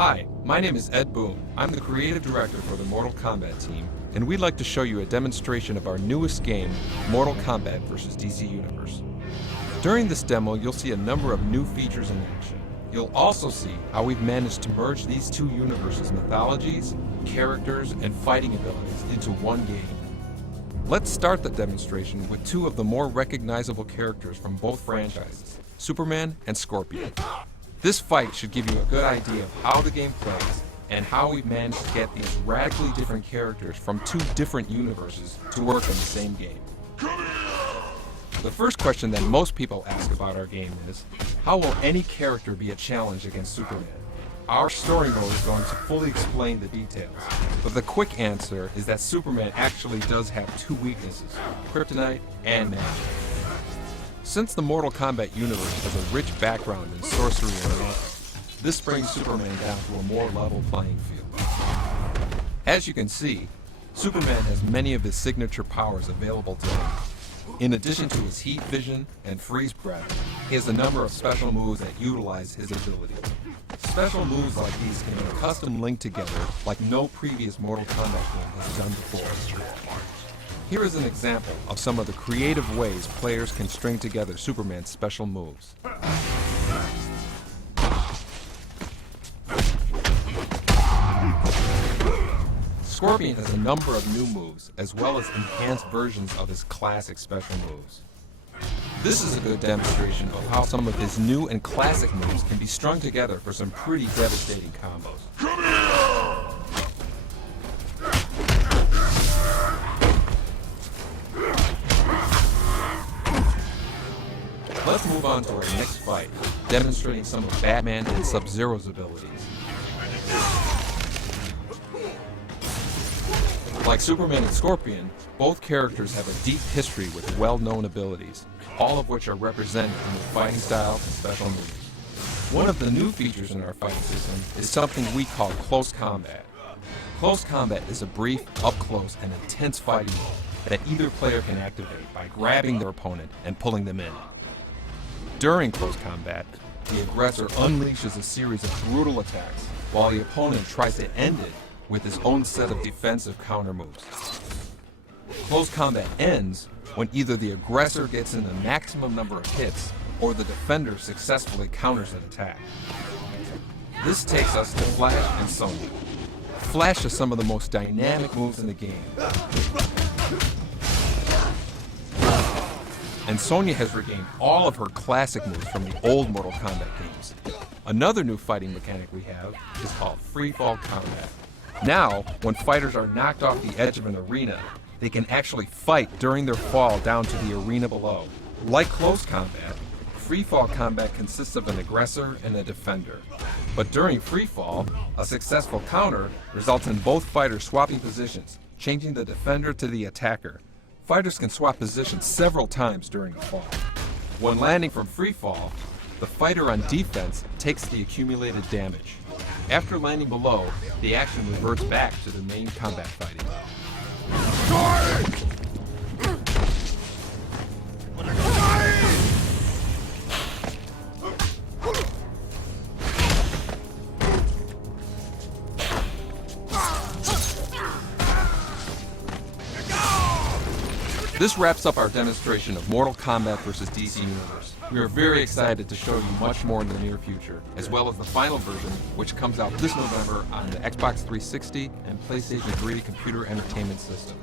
Hi, my name is Ed Boone. I'm the creative director for the Mortal Kombat team, and we'd like to show you a demonstration of our newest game, Mortal Kombat vs. DC Universe. During this demo, you'll see a number of new features in action. You'll also see how we've managed to merge these two universes' mythologies, characters, and fighting abilities into one game. Let's start the demonstration with two of the more recognizable characters from both franchises, Superman and Scorpion. This fight should give you a good idea of how the game plays and how we've managed to get these radically different characters from two different universes to work in the same game. The first question that most people ask about our game is, how will any character be a challenge against Superman? Our story mode is going to fully explain the details, but the quick answer is that Superman actually does have two weaknesses, kryptonite and magic. Since the Mortal Kombat universe has a rich background in sorcery and magic, this brings Superman down to a more level playing field. As you can see, Superman has many of his signature powers available to him. In addition to his heat vision and freeze breath, he has a number of special moves that utilize his ability. Special moves like these can be custom linked together like no previous Mortal Kombat game has done before. Here is an example of some of the creative ways players can string together Superman's special moves. Scorpion has a number of new moves, as well as enhanced versions of his classic special moves. This is a good demonstration of how some of his new and classic moves can be strung together for some pretty devastating combos. Let's move on to our next fight, demonstrating some of Batman and Sub-Zero's abilities. Like Superman and Scorpion, both characters have a deep history with well-known abilities, all of which are represented in their fighting style and special moves. One of the new features in our fighting system is something we call Close Combat. Close Combat is a brief, up-close, and intense fighting mode that either player can activate by grabbing their opponent and pulling them in. During Close Combat, the aggressor unleashes a series of brutal attacks, while the opponent tries to end it with his own set of defensive counter moves. Close Combat ends when either the aggressor gets in the maximum number of hits or the defender successfully counters an attack. This takes us to Flash and Sonya. Flash is some of the most dynamic moves in the game, and Sonya has regained all of her classic moves from the old Mortal Kombat games. Another new fighting mechanic we have is called free-fall combat. Now, when fighters are knocked off the edge of an arena, they can actually fight during their fall down to the arena below. Like Close Combat, free-fall combat consists of an aggressor and a defender. But during free-fall, a successful counter results in both fighters swapping positions, changing the defender to the attacker. Fighters can swap positions several times during a fall. When landing from free fall, the fighter on defense takes the accumulated damage. After landing below, the action reverts back to the main combat fighting. This wraps up our demonstration of Mortal Kombat vs. DC Universe. We are very excited to show you much more in the near future, as well as the final version, which comes out this November on the Xbox 360 and PlayStation 3 computer entertainment system.